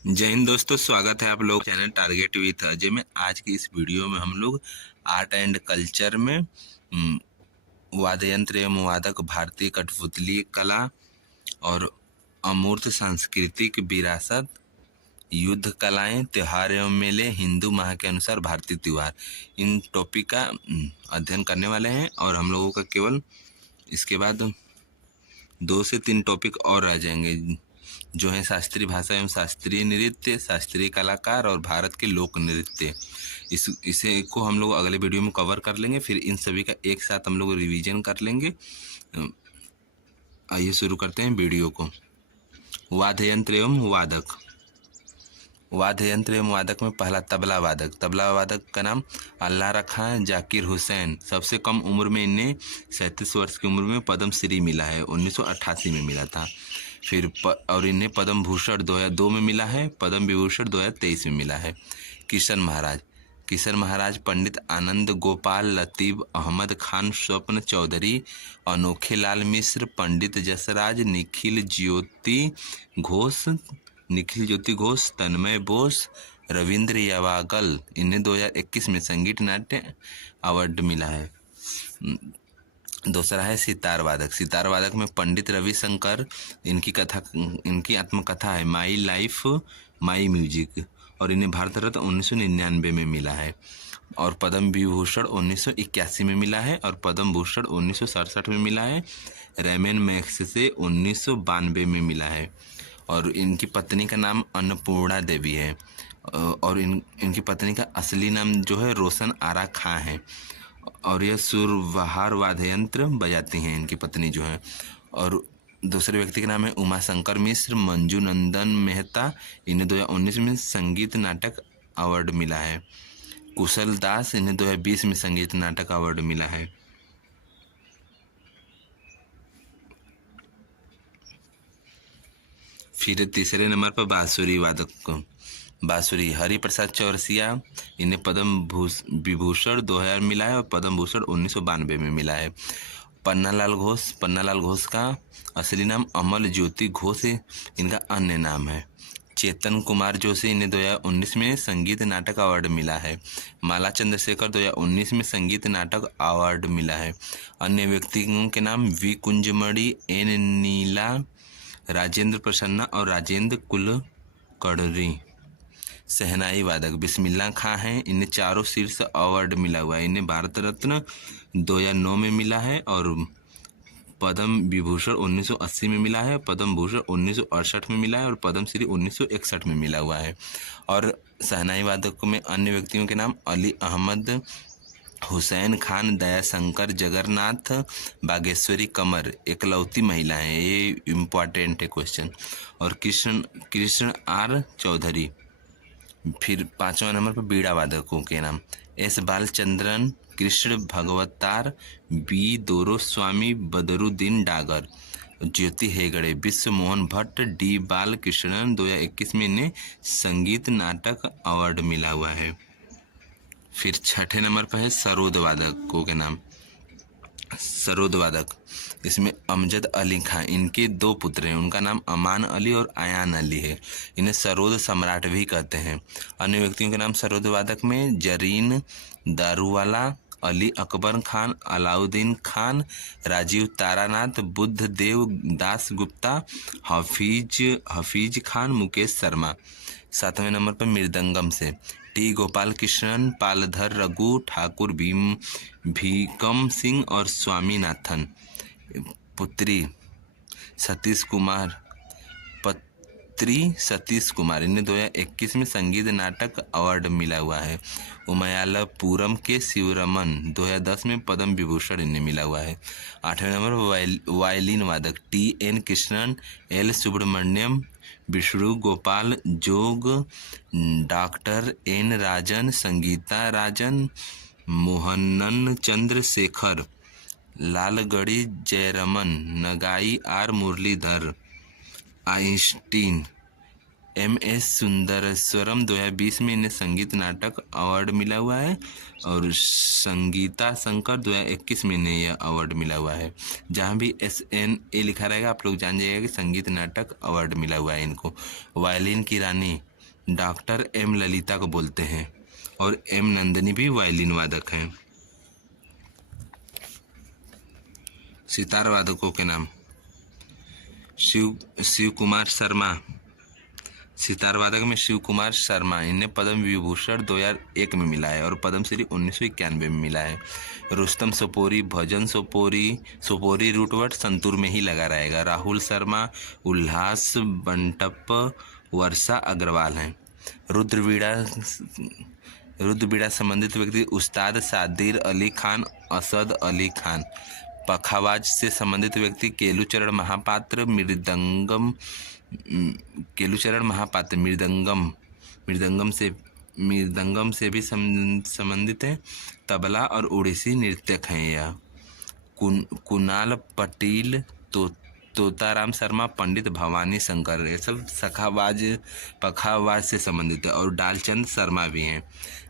जय हिंद दोस्तों, स्वागत है आप लोग चैनल टारगेट विथ अजय में। आज की इस वीडियो में हम लोग आर्ट एंड कल्चर में वाद्य यंत्र एवं वादक, भारतीय कठपुतली कला और अमूर्त सांस्कृतिक विरासत, युद्ध कलाएं, त्योहार एवं मेले, हिंदू माह के अनुसार भारतीय त्योहार, इन टॉपिक का अध्ययन करने वाले हैं। और हम लोगों का केवल इसके बाद 2 से 3 टॉपिक और रह जाएंगे, जो है शास्त्रीय भाषा एवं शास्त्रीय नृत्य, शास्त्रीय कलाकार और भारत के लोक नृत्य। इसे को हम लोग अगले वीडियो में कवर कर लेंगे। फिर इन सभी का एक साथ हम लोग रिवीजन कर लेंगे। आइए शुरू करते हैं वीडियो को। वाद्य यंत्र एवं वादक। वाद्य यंत्र एवं वादक में पहला तबला वादक। तबला वादक का नाम अल्लाह रखा है जाकिर हुसैन। सबसे कम उम्र में इन्हें 37 वर्ष की उम्र में पद्म श्री मिला है, 1988 में मिला था। और इन्हें पद्म भूषण 2002 में मिला है, पद्म विभूषण 2023 में मिला है। किशन महाराज। किशन महाराज पंडित आनंद गोपाल, लतीफ़ अहमद खान, स्वप्न चौधरी, अनोखे लाल मिश्र, पंडित जसराज, निखिल ज्योति घोष, तन्मय बोस, रविंद्र यावागल। इन्हें 2021 में संगीत नाट्य अवार्ड मिला है। दूसरा है सितार वादक। सितार वादक में पंडित रविशंकर। इनकी आत्मकथा है माई लाइफ माई म्यूजिक, और इन्हें भारत रत्न 1999 में मिला है। और पद्म विभूषण 1981 में मिला है, और पद्म भूषण 1967 में मिला है। रेमन मैग्सेसे 1992 में मिला है। और इनकी पत्नी का नाम अन्नपूर्णा देवी है। और इनकी पत्नी का असली नाम जो है रोशन आरा खां है। और यह सुरबहार वाद्य यंत्र बजाती हैं इनकी पत्नी जो है। और दूसरे व्यक्ति का नाम है उमा शंकर मिश्र, मंजू नंदन मेहता। इन्हें 2019 में संगीत नाटक अवार्ड मिला है। कुशल दास, इन्हें 2020 में संगीत नाटक अवार्ड मिला है। फिर तीसरे नंबर पर बांसुरी वादक को। बांसुरी हरिप्रसाद चौरसिया। इन्हें पद्म विभूषण 2000 मिला है, और पद्म भूषण 1992 में मिला है। पन्नालाल घोष। पन्नालाल घोष का असली नाम अमल ज्योति घोष है, इनका अन्य नाम है। चेतन कुमार जोशी, इन्हें 2019 में संगीत नाटक अवार्ड मिला है। माला चंद्रशेखर 2019 में संगीत नाटक अवार्ड मिला है। अन्य व्यक्तियों के नाम वी कुंजमणि, एन नीला, राजेंद्र प्रसन्ना और राजेंद्र कुलकर्णी। शहनाई वादक बिस्मिल्ला खां हैं। इन्हें चारों शीर्ष अवार्ड मिला हुआ है। इन्हें भारत रत्न 2009 में मिला है, और पद्म विभूषण 1980 में मिला है, पद्म भूषण 1968 में मिला है, और पद्म श्री 1961 में मिला हुआ है। और शहनाई वादकों में अन्य व्यक्तियों के नाम अली अहमद, हुसैन खान, दयाशंकर, जगन्नाथ, बागेश्वरी कमर एकलौती महिला हैं। ये इम्पॉर्टेंट है क्वेश्चन। और कृष्ण आर चौधरी। फिर 5वां नंबर पर बीड़ा वादकों के नाम एस बालचंद्रन, कृष्ण भगवतार, बी दोरो स्वामी, बदरुद्दीन डागर, ज्योति हेगड़े, विश्व मोहन भट्ट, डी बाल कृष्णन। 2021 में इन्हें संगीत नाटक अवार्ड मिला हुआ है। फिर 6ठे नंबर पर है सरोद वादकों के नाम। सरोद वादक, इसमें अमजद अली खां, इनके 2 पुत्र हैं। उनका नाम अमान अली और आयान अली है। इन्हें सरोद सम्राट भी कहते हैं। अन्य व्यक्तियों के नाम सरोद वादक में जरीन दारूवाला, अली अकबर खान, अलाउद्दीन खान, राजीव तारानाथ, बुद्ध देव दास गुप्ता, हफीज खान, मुकेश शर्मा। 7वें नंबर पर मृदंगम से टी गोपाल कृष्णन, पालधर रघु, ठाकुर भीकम सिंह और स्वामीनाथन। पुत्री सतीश कुमार, इन्हें 2021 में संगीत नाटक अवार्ड मिला हुआ है। उमयालपुरम के शिवरमन, 2010 में पद्म विभूषण इन्हें मिला हुआ है। 8वें नंबर वायलिन वादक T N Krishnan, L Subramaniam, Vishnu Gopal Jog, doctor N Rajan, Sangeeta Rajan, Mohanan Chandrasekhar, Lalgudi Jayaraman, Nagai R Muralidhar, Einstein, M S Sundareshwaram. 2020 में इन्हें संगीत नाटक अवार्ड मिला हुआ है। और संगीता शंकर 2021 में इन्हें यह अवार्ड मिला हुआ है। जहाँ भी SNA लिखा रहेगा आप लोग जान जाइएगा कि संगीत नाटक अवार्ड मिला हुआ है इनको। वायलिन की रानी डॉक्टर एम ललिता को बोलते हैं और एम नंदिनी भी वायलिन वादक हैं। सितार वादकों के नाम शिव कुमार शर्मा, सितार वादक में शिव कुमार शर्मा, इन्हें पद्म विभूषण 2001 में मिला है और पद्मश्री 1991 में मिला है। रुस्तम सोपोरी, भजन सोपोरी रूटवर्ड संतूर में ही लगा रहेगा। राहुल शर्मा, उल्लास बंटप्प, वर्षा अग्रवाल हैं। रुद्रवीणा संबंधित व्यक्ति उस्ताद सादिर अली खान, असद अली खान। पखावाज से संबंधित व्यक्ति केलुचरण महापात्र, मृदंगम से भी संबंधित है। तबला और ओडिसी नृत्यक हैं यह। कुणाल पटेल, तोताराम शर्मा, पंडित भवानी शंकर, ये सब पखावाज से संबंधित है। और डालचंद शर्मा भी हैं।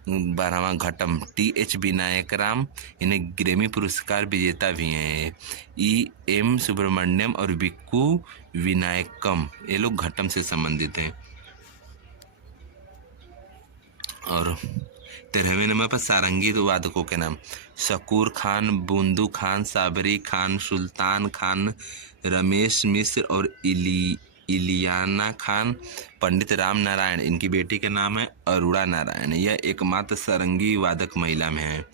12वां घटम TH विनायक राम, इन्हें ग्रेमी पुरस्कार विजेता भी हैं। EM सुब्रमण्यम और विक्कू विनायकम, ये लोग घटम से संबंधित हैं। और 13वें नंबर पर सारंगी वादकों के नाम शकूर खान, बुंदू खान, साबरी खान, सुल्तान खान, रमेश मिश्र और इलियाना खान। पंडित राम नारायण, इनकी बेटी का नाम है अरुणा नारायण, यह एकमात्र सारंगी वादक महिला में है।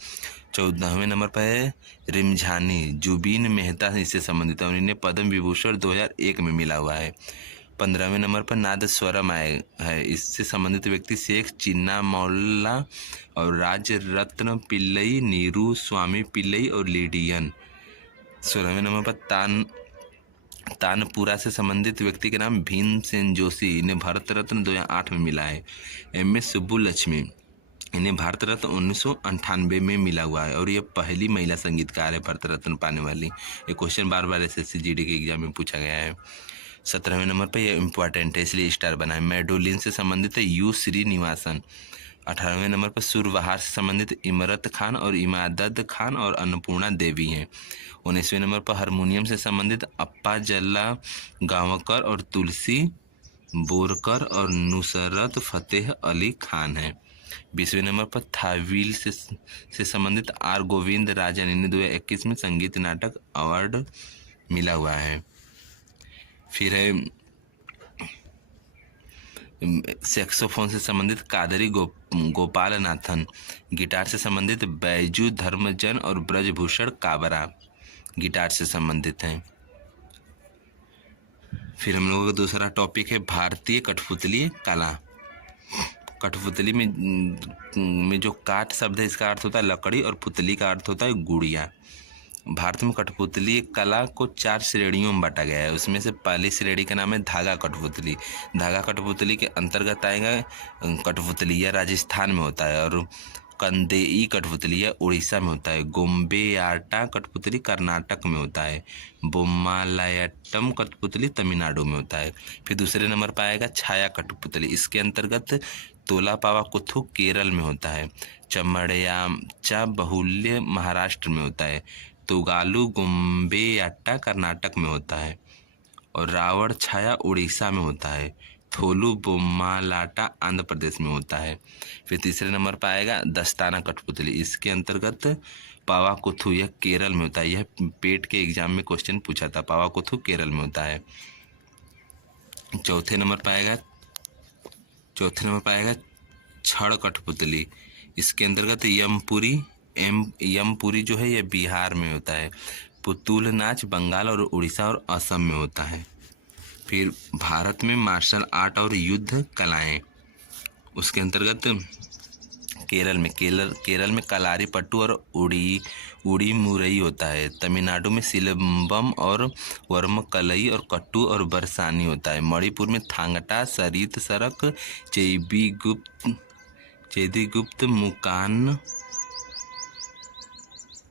14वें नंबर पर है रिमझानी, जुबीन मेहता इससे संबंधित है और इन्हें पद्म विभूषण 2001 में मिला हुआ है। 15वें नंबर पर नादस्वरम है, इससे संबंधित व्यक्ति शेख चिन्ना मौला और राज रत्न पिल्लई, नीरू स्वामी पिल्लई और लीडियन। 16वें नंबर पर तानपुरा से संबंधित व्यक्ति के नाम भीमसेन जोशी, इन्हें भारत रत्न 2008 में मिला है। MS सुब्बुलक्ष्मी, इन्हें भारत रत्न 1998 में मिला हुआ है और ये पहली महिला संगीतकार है भारत रत्न पाने वाली। ये क्वेश्चन बार बार SSC GD के एग्जाम में पूछा गया है। 17वें नंबर पर यह इम्पोर्टेंट है इसलिए स्टार बना है। मेडोलिन से संबंधित है U श्रीनिवासन। 18वें नंबर पर सुरबहार से संबंधित इमरत खान और इमादत खान और अन्नपूर्णा देवी हैं। 19वें नंबर पर हारमोनियम से संबंधित अप्पा जल्ला गांवकर और तुलसी बोरकर और नुसरत फतेह अली खान हैं। 20वें नंबर पर थावील से संबंधित R गोविंद राजन, इन्हें 2021 में संगीत नाटक अवार्ड मिला हुआ है। फिर है सैक्सोफोन से संबंधित कादरी गोपाल नाथन, गिटार से संबंधित बैजू धर्मजन और ब्रजभूषण काबरा गिटार से संबंधित हैं। फिर हम लोगों का दूसरा टॉपिक है भारतीय कठपुतली कला। कठपुतली में जो काठ शब्द है इसका अर्थ होता है लकड़ी और पुतली का अर्थ होता है गुड़िया। भारत में कठपुतली कला को 4 श्रेणियों में बांटा गया है। उसमें से पहली श्रेणी का नाम है धागा कठपुतली। धागा कठपुतली के अंतर्गत आएगा कठपुतली, यह राजस्थान में होता है। और कंदेई कठपुतली यह उड़ीसा में होता है। गोम्बेयाटा कठपुतली कर्नाटक में होता है। बोम्मालायट्टम कठपुतली तमिलनाडु में होता है। फिर दूसरे नंबर पर आएगा छाया कठपुतली, इसके अंतर्गत तोलापावाकुथु केरल में होता है। चमड़याचा बहुल्य महाराष्ट्र में होता है। तुगालू गोम्बेयाट्टा कर्नाटक में होता है और रावण छाया उड़ीसा में होता है। थोलू बोम्मालाटा आंध्र प्रदेश में होता है। फिर तीसरे नंबर पर आएगा दस्ताना कठपुतली, इसके अंतर्गत पावाकुथु, यह केरल में होता है। यह पेट के एग्जाम में क्वेश्चन पूछा था, पावाकुथु केरल में होता है। चौथे नंबर पर आएगा छड़ कठपुतली, इसके अंतर्गत यमपुरी जो है यह बिहार में होता है। पुतुल नाच बंगाल और उड़ीसा और असम में होता है। फिर भारत में मार्शल आर्ट और युद्ध कलाएं, उसके अंतर्गत केरल में कलारी पट्टू और उड़ी मुरई होता है। तमिलनाडु में सिलंबम और वर्मकलई और कट्टू और बरसानी होता है। मणिपुर में थांगटा, सरित सरक, चेदीगुप्त मुकान,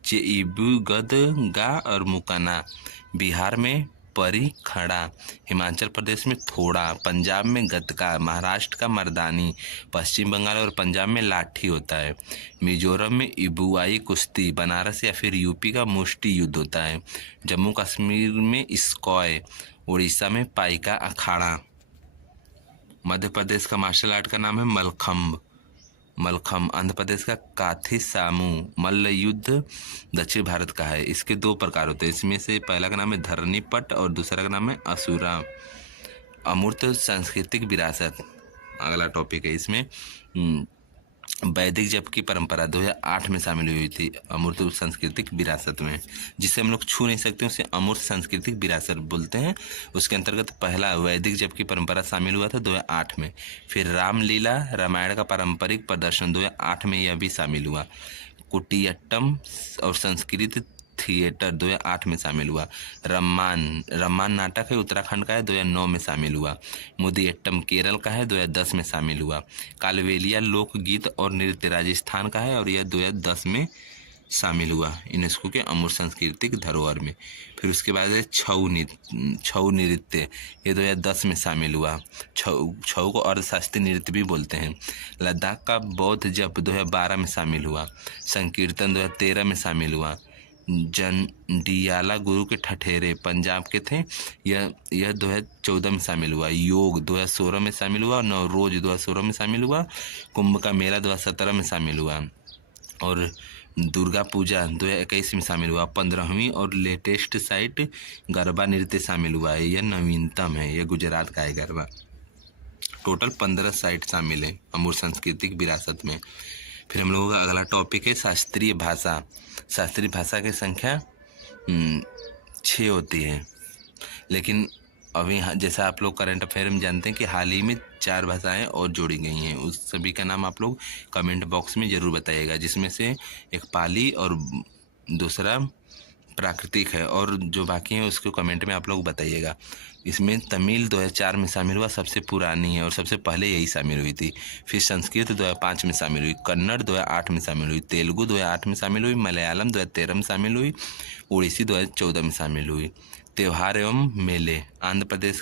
चेईबुगदगा और मुकाना। बिहार में परी खड़ा, हिमाचल प्रदेश में थोड़ा, पंजाब में गतका, महाराष्ट्र का मर्दानी, पश्चिम बंगाल और पंजाब में लाठी होता है। मिजोरम में इबुआई कुश्ती, बनारस या फिर यूपी का मुष्टि युद्ध होता है। जम्मू कश्मीर में स्कॉय, उड़ीसा में पाइका अखाड़ा मध्य प्रदेश का मार्शल आर्ट का नाम है मलखम्ब। मलखम्ब। आंध्र प्रदेश का काथी सामू मल्ल युद्ध दक्षिण भारत का है। इसके दो प्रकार होते हैं, इसमें से पहला का नाम है धरणीपट और दूसरा का नाम है असुरा। अमूर्त सांस्कृतिक विरासत अगला टॉपिक है। इसमें वैदिक जप की परंपरा 2008 में शामिल हुई थी अमूर्त सांस्कृतिक विरासत में, जिसे हम लोग छू नहीं सकते उसे अमूर्त सांस्कृतिक विरासत बोलते हैं। उसके अंतर्गत पहला वैदिक जप की परंपरा शामिल हुआ था 2008 में। फिर रामलीला रामायण का पारंपरिक प्रदर्शन 2008 में यह भी शामिल हुआ। कुटियाट्टम और संस्कृत थिएटर 2008 में शामिल हुआ। रम्मान नाटक है उत्तराखंड का है, 2009 में शामिल हुआ। मोदियट्टम केरल का है, 2010 में शामिल हुआ। कालवेलिया लोकगीत और नृत्य राजस्थान का है और यह 2010 में शामिल हुआ यूनेस्को के अमूर्त सांस्कृतिक धरोहर में। फिर उसके बाद है छऊ नृत्य, ये 2010 में शामिल हुआ। छऊ को अर्थशास्त्रीय नृत्य भी बोलते हैं। लद्दाख का बौद्ध जप 2012 में शामिल हुआ। संकीर्तन 2013 में शामिल हुआ। जंडियाला गुरु के ठठेरे पंजाब के थे, यह 2014 में शामिल हुआ। योग 2016 में शामिल हुआ और नवरोज 2016 में शामिल हुआ। कुंभ का मेला 2017 में शामिल हुआ और दुर्गा पूजा 2021 में शामिल हुआ। 15वीं और लेटेस्ट साइट गरबा नृत्य शामिल हुआ है, यह नवीनतम है, यह गुजरात का है गरबा। टोटल 15 साइट शामिल है अमूर्त सांस्कृतिक विरासत में। फिर हम लोगों का अगला टॉपिक है शास्त्रीय भाषा। शास्त्रीय भाषा की संख्या 6 होती है, लेकिन अभी जैसा आप लोग करंट अफेयर में जानते हैं कि हाल ही में 4 भाषाएं और जोड़ी गई हैं। उस सभी का नाम आप लोग कमेंट बॉक्स में ज़रूर बताइएगा, जिसमें से एक पाली और दूसरा प्राकृतिक है और जो बाकी हैं उसको कमेंट में आप लोग बताइएगा। इसमें तमिल 2004 में शामिल हुआ, सबसे पुरानी है और सबसे पहले यही शामिल हुई थी। फिर संस्कृत 2005 में शामिल हुई। कन्नड़ 2008 में शामिल हुई। तेलुगु 2008 में शामिल हुई। मलयालम 2013 में शामिल हुई। उड़ीसी 2014 में शामिल हुई। त्यौहार एवं मेले आंध्र प्रदेश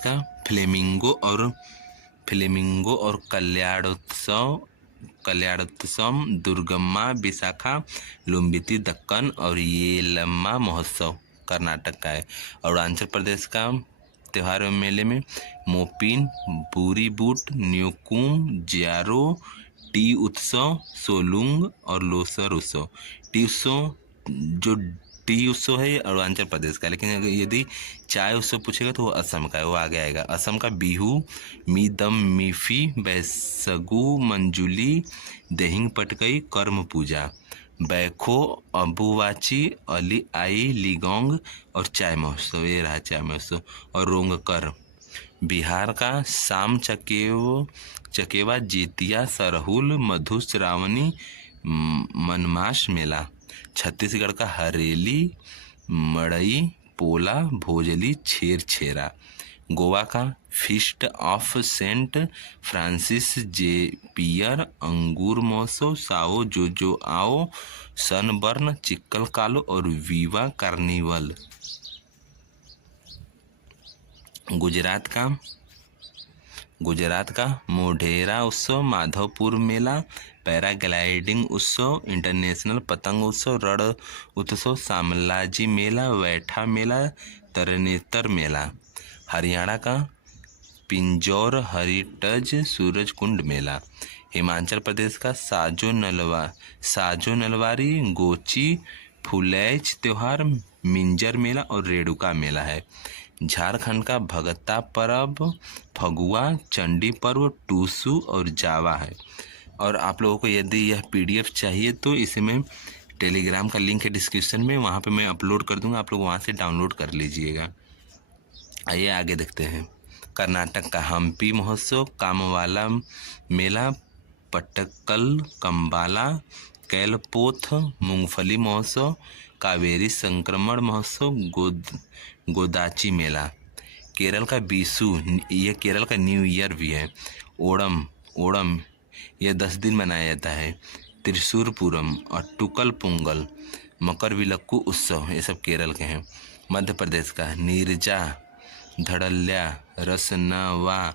का फ्लेमिंगो और कल्याणोत्सव दुर्गम्मा विशाखा लुम्बिनी दक्कन और येलम्मा महोत्सव कर्नाटक का है। अरुणाचल प्रदेश का त्यौहार एवं मेले में मोपिन बूरी बूट न्योकुम ज्यारो टी उत्सव सोलुंग और लोसर उत्सव। टी उत्सव है अरुणाचल प्रदेश का, लेकिन यदि चाय उत्सव पूछेगा तो वो असम का है, वो आगे आएगा। असम का बिहू मीदम मीफी बैसगु मंजुली देहिंग पटकई कर्म पूजा। बैखो अबुवाची अली आई लिगोंग और चाय महोत्सव, ये रहा चाय महोत्सव। और रोंगकर बिहार का शाम चकेवा जेतिया सरहुल मधु श्रावणी मनमास मेला। छत्तीसगढ़ का हरेली मड़ई पोला भोजली छेरा। गोवा का feast of Saint Francis Xavier अंगूर महोत्सव साओ जो आओ सनबर्न चिक्कल कालो और वीवा कार्निवल। गुजरात का मोढेरा उत्सव माधवपुर मेला। पैराग्लाइडिंग उत्सव इंटरनेशनल पतंग उत्सव रण उत्सव शामलाजी मेला वैठा मेला तरनेतर मेला। हरियाणा का पिंजौर हेरिटेज सूरज कुंड मेला। हिमाचल प्रदेश का साजो नलवारी गोची फुलैच त्योहार मिंजर मेला और रेणुका मेला है। झारखंड का भगता पर्व फगुआ चंडी पर्व टूसू और जावा है। और आप लोगों को यदि यह PDF चाहिए तो इसे मैं टेलीग्राम का लिंक है डिस्क्रिप्शन में, वहाँ पे मैं अपलोड कर दूँगा, आप लोग वहाँ से डाउनलोड कर लीजिएगा। आइए आगे देखते हैं। कर्नाटक का हम्पी महोत्सव कामवाला मेला पट्टकल कंबाला कैलपोथ मूंगफली महोत्सव कावेरी संक्रमण महोत्सव गोदाची मेला। केरल का बीसू, यह केरल का न्यू ईयर भी है। ओणम यह 10 दिन मनाया जाता है। त्रिशूरपुरम और टुकल पोंगल मकरविलक्कू उत्सव, ये सब केरल के हैं। मध्य प्रदेश का नीरजा धड़ल्या रसनवा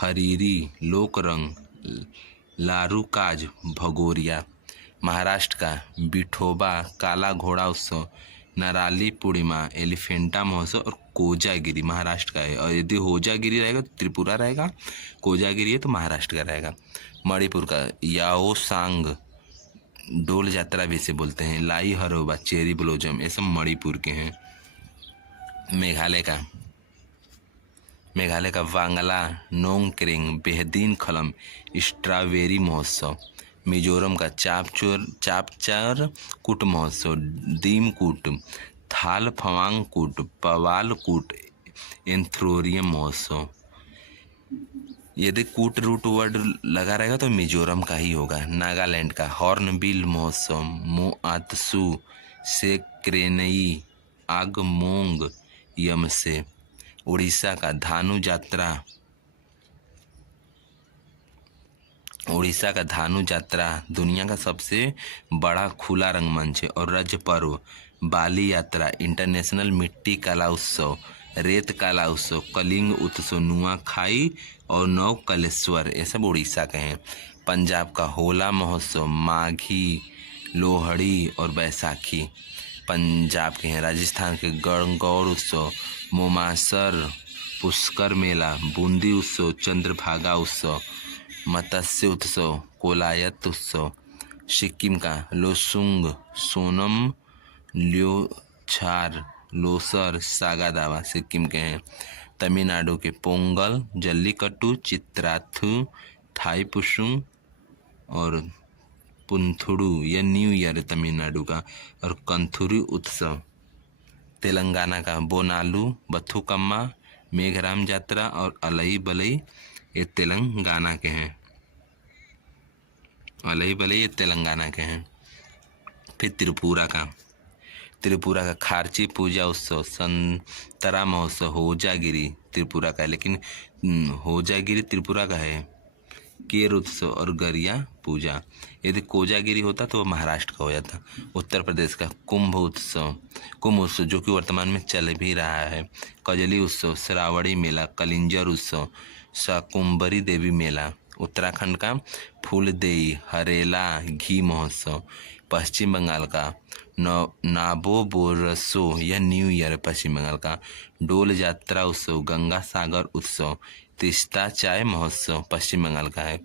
हरीरी लोकरंग लारूकाज भगोरिया। महाराष्ट्र का विठोबा काला घोड़ा उत्सव नराली पूर्णिमा एलिफेंटा महोत्सव और कोजागिरी महाराष्ट्र का है, और यदि होजागिरी रहेगा तो त्रिपुरा रहेगा, कोजागिरी है तो महाराष्ट्र का रहेगा। मणिपुर का याओसांग डोल यात्रा भी इसे बोलते हैं। लाई हरोबा चेरी ब्लोजम ये सब मणिपुर के हैं। मेघालय का वांगला नोंगक्रेंग बेहदीन खलम स्ट्रॉबेरी महोत्सव। मिजोरम का चापचार कूट महोत्सव, दीमकूट, थाल फवांग कूट, पवाल कूट, एंथ्रोरियम महोत्सव। यदि कूट रूट वर्ड लगा रहेगा तो मिजोरम का ही होगा। नागालैंड का हॉर्नबिल महोत्सव, मोआत्सु सेक्रेनई आगमोंग यमसे। उड़ीसा का धानु यात्रा दुनिया का सबसे बड़ा खुला रंगमंच है। और राज्य पर्व बाली यात्रा, इंटरनेशनल मिट्टी कला उत्सव, रेत कला उत्सव, कलिंग उत्सव, नुआखाई और नव कलेश्वर ये सब उड़ीसा के हैं। पंजाब का होला महोत्सव, माघी, लोहड़ी और बैसाखी पंजाब के हैं। राजस्थान के गणगौर उत्सव, मोमासर, पुष्कर मेला, बूंदी उत्सव, चंद्रभागा उत्सव, मत्स्य उत्सव, कोलायत उत्सव। सिक्किम का लोसुंग, सोनम, ल्योछार, लोसर, सागा दावा सिक्किम के हैं। तमिलनाडु के पोंगल, जल्लीकट्टू, चित्राथु, थाईपुसुंग और पुंथुडू यह न्यू ईयर है तमिलनाडु का। और कंथुरी उत्सव। तेलंगाना का बोनालू, बथुकम्मा, मेघराम यात्रा और अलई बलई ये तेलंगाना के हैं। अलई बलई ये तेलंगाना के हैं। फिर त्रिपुरा का खारची पूजा उत्सव, संतरा महोत्सव, होजागिरी त्रिपुरा का है, लेकिन होजागिरी त्रिपुरा का है। केर उत्सव और गरिया पूजा। यदि कोजागिरी होता तो महाराष्ट्र का हो जाता। उत्तर प्रदेश का कुंभ उत्सव जो कि वर्तमान में चल भी रहा है। कजली उत्सव, श्रावणी मेला, कलिंजर उत्सव, शाकुंभरी देवी मेला। उत्तराखंड का फूलदेई हरेला घी महोत्सव। पश्चिम बंगाल का नाबो बोरसो यह न्यू ईयर पश्चिम बंगाल का। डोल यात्रा उत्सव, गंगा सागर उत्सव, तिस्ता चाय महोत्सव पश्चिम बंगाल का है।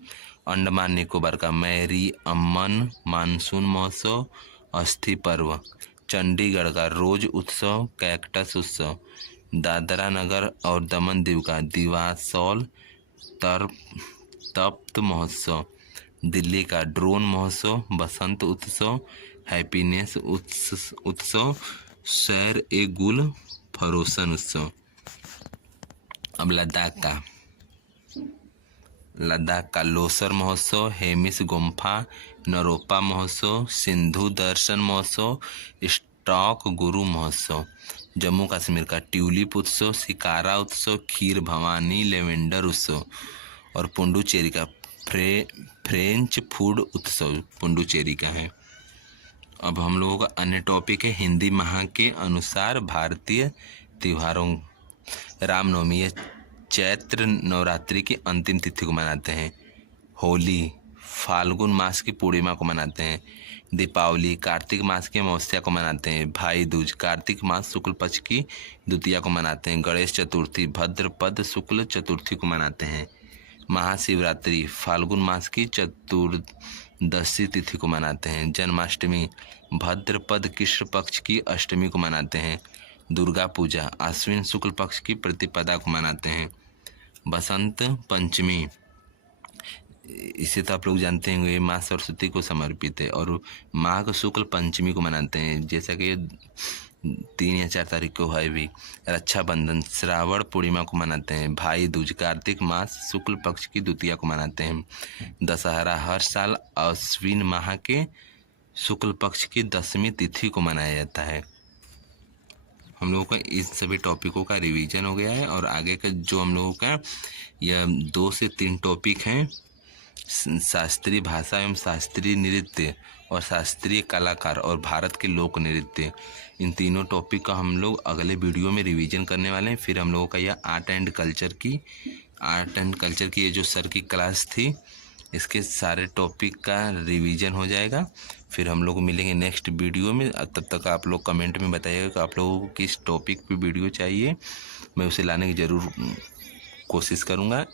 अंडमान निकोबार का मैरी अम्मन मानसून महोत्सव, अस्थि पर्व। चंडीगढ़ का रोज उत्सव, कैक्टस उत्सव। दादरा नगर और दमन दीव का दिवासौल तप्त महोत्सव। दिल्ली का ड्रोन महोत्सव, बसंत उत्सव, हैप्पीनेस उत्सव, सैर ए गुल फरोसन उत्सव। अब लद्दाख का लोसर महोत्सव, हेमिस गुम्फा नरोपा महोत्सव, सिंधु दर्शन महोत्सव, स्टॉक गुरु महोत्सव। जम्मू कश्मीर का ट्यूलिप उत्सव, शिकारा उत्सव, खीर भवानी लेवेंडर उत्सव। और पुडुचेरी का फ्रेंच फूड उत्सव पुडुचेरी का है। अब हम लोगों का अन्य टॉपिक है हिंदी माह के अनुसार भारतीय त्योहारों। रामनवमी यह चैत्र नवरात्रि की अंतिम तिथि को मनाते हैं। होली फाल्गुन मास की पूर्णिमा को मनाते हैं। दीपावली कार्तिक मास की अमावस्या को मनाते हैं। भाई दूज कार्तिक मास शुक्ल पक्ष की द्वितीया को मनाते हैं। गणेश चतुर्थी भद्रपद शुक्ल चतुर्थी को मनाते हैं। महाशिवरात्रि फाल्गुन मास की चतुर्दशी तिथि को मनाते हैं। जन्माष्टमी भद्रपद कृष्ण पक्ष की अष्टमी को मनाते हैं। दुर्गा पूजा आश्विन शुक्ल पक्ष की प्रतिपदा को मनाते हैं। बसंत पंचमी इसे तो आप लोग जानते होंगे, माँ सरस्वती को समर्पित है। और माघ शुक्ल पंचमी को मनाते हैं, जैसा कि 3 या 4 तारीख को है भी। रक्षाबंधन श्रावण पूर्णिमा को मनाते हैं। भाई दूज कार्तिक मास शुक्ल पक्ष की द्वितीया को मनाते हैं। दशहरा हर साल अश्विन माह के शुक्ल पक्ष की 10वीं तिथि को मनाया जाता है। हम लोगों का इस सभी टॉपिकों का रिवीजन हो गया है। और आगे का जो हम लोगों का यह 2 से 3 टॉपिक हैं, शास्त्रीय भाषा एवं शास्त्रीय नृत्य और शास्त्रीय कलाकार और भारत के लोक नृत्य, इन तीनों टॉपिक का हम लोग अगले वीडियो में रिवीजन करने वाले हैं। फिर हम लोगों का यह आर्ट एंड कल्चर की ये जो सर की क्लास थी इसके सारे टॉपिक का रिवीजन हो जाएगा। फिर हम लोग मिलेंगे नेक्स्ट वीडियो में। तब तक आप लोग कमेंट में बताइएगा कि आप लोगों को किस टॉपिक पे वीडियो चाहिए, मैं उसे लाने की ज़रूर कोशिश करूँगा।